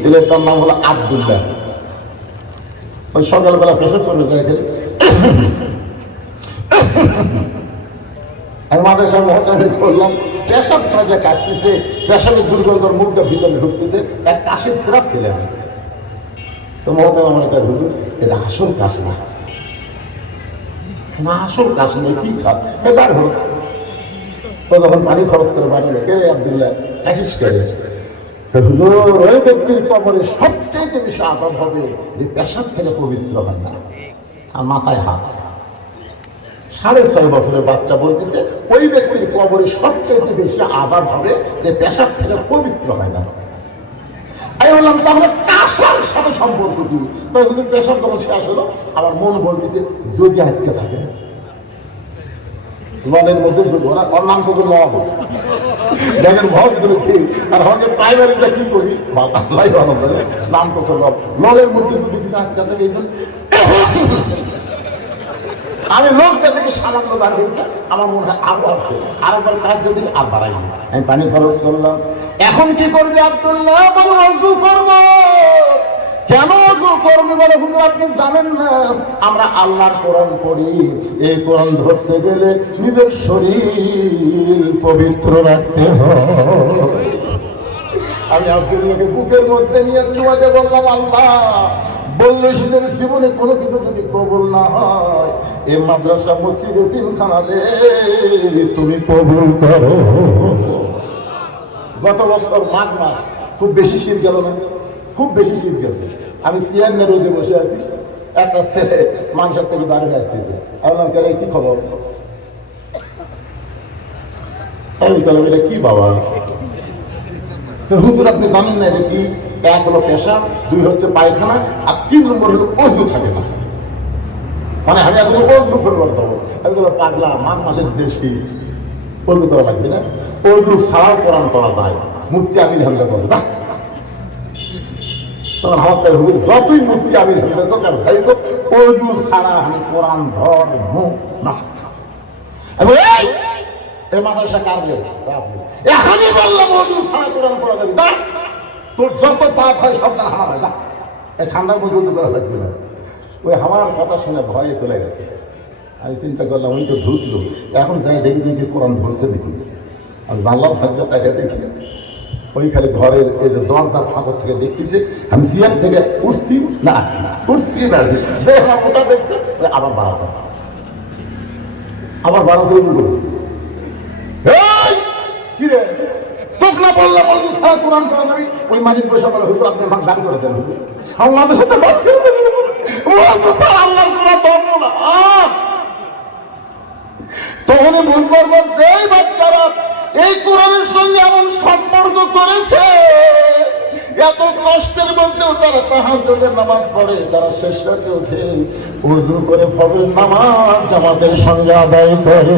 ছেলেটার নাম হলো আব্দুল্লাহ। ওই সকালবেলা পেশাব করে যায় গেলে আমি মাদ্রাসার মহতামে করলাম, পেশাব যে কাশতেছে, পেশাবের দুর্গন্ধর মুখটা ভিতরে ঢুকতেছে, এক কাশির সিরাপ খেলে আমি তো মহতাম আমার একটা হুজুর, এটা আসল কাশ না, আসল কাশ নেই, কি কাজ এবার হোক। ও যখন পানি খরচ করে বাড়িল, কে রে আব্দুল্লাহ কাশিস করে? হুজুর, ওই ব্যক্তির কবরে সবচেয়ে বেশি আদব হবে যে পেশাব থেকে পবিত্র হয় না। আর মাথায় হাত, 6.5 বছরের বাচ্চা বলতেছে ওই ব্যক্তির কবরে সবচেয়ে বেশি আদব হবে যে পেশাব থেকে পবিত্র হয় না। আমি বললাম তাহলে কাশার সাথে সম্পর্ক কি? হুজুর পেশাব যখন শেষ হলো আমার মন বলতেছে যদি আটকে থাকে লনের মধ্যে, যদি ওরা ওর নাম তো মহাব দেখেন ভদ্র কি, আর হকে প্রাইমারিটা কি করি আল্লাহ ভালো করে, নাম তো লনের মধ্যে যদি কিছু আটকা থাকে, আমি লোকটা থেকে সামান্য বার হয়েছে, আমার মনে হয় আরো আছে, আর একবার কাজ দিয়েছি আর বাড়াই, আমি পানি খরচ করলাম। এখন কি করবি আব্দুল্লাহ? বলো অজু করবো। কেন অজু করবে বলে? হুজুর আপনি জানেন না আমরা আল্লাহর কোরআন পড়ি, এই কোরআন ধরতে গেলে নিজের শরীর পবিত্র রাখতে হয়। আমি আব্দুল্লাহকে বুকের মধ্যে নিয়ে চুয়াতে বললাম, আল্লাহ বললে সেদের জীবনে কোনো কিছু যদি কবুল না হয়, এই মাদ্রাসা মসজিদে তিনখানালে তুমি কবুল করো। গত বছর মাঘ মাস, খুব বেশি শীত গেল না, খুব বেশি শীত গেছে, আমি সিয়ান্নের রোদে বসে আছি, একটা ছেলে মানুষের থেকে বাড়ি আসতেছে, আমি বললাম কেন কি খবর? আমি বললাম এটা কি বাবা? হুজুর আপনি জানেন না এটা কি? 1 হলো পেশাব, 2 হচ্ছে পায়খানা, আর 3 নম্বর হলো অজু থাকে না। মানে আমি এখন অজু করবো, আমি বললাম পাগলা, মাঘ মাসের শেষে অজু করা লাগবে না? অজু ছাড়াও কোরআন পড়া যায়, মুফতি আমির হামজা বলে যা। তখন আমার হুজুর যতই মুফতি আমির হামজা হোক আর যাই হোক, অজু ছাড়া আমি কোরআন ধর্ম না। এই মাদ্রাসা কার যাবে? এখনই বললাম অজু ছাড়া কোরআন পড়া যাবে, তোর যত পাপ হয় সব জানা হামার হয়, যা। এই ঠান্ডার মধ্যে উদ্যোগ করা লাগবে না। ওই আমার কথা শুনে ভয়ে চলে গেছে। আমি চিন্তা করলাম ওই তো ঢুকলো, এখন যাই দেখি দেখি কোরআন ধরছে দেখি, আমি জানলাম সাথে তাকে দেখি ওইখানে ঘরের এই যে দরজার ফাঁকর থেকে দেখতেছে, আমি সিয়ার থেকে উঠছি না আসি, উঠছি না আসি, যে আমার ওটা দেখছে আবার বাড়াছে, আবার বাড়াতে কি রে চোখ না পড়লাম বলবো সারা কোরআন পড়া যাবি। ওই মালিক পয়সা বলে হুজুর আপনি আমাকে গাড়ি করে দেন, আমাদের সাথে আল্লাহ কোরআন ধরবো না। তখন বুঝবার বলছে এই বাচ্চারা এই কোরআনের সঙ্গে এমন সম্পর্ক করেছে, এত কষ্টের মধ্যেও তারা তাহাজ্জুদের নামাজ পড়ে, তারা শেষ রাতে উঠে ওযু করে ফজরের নামাজ জামাতের সঙ্গে আদায় করে।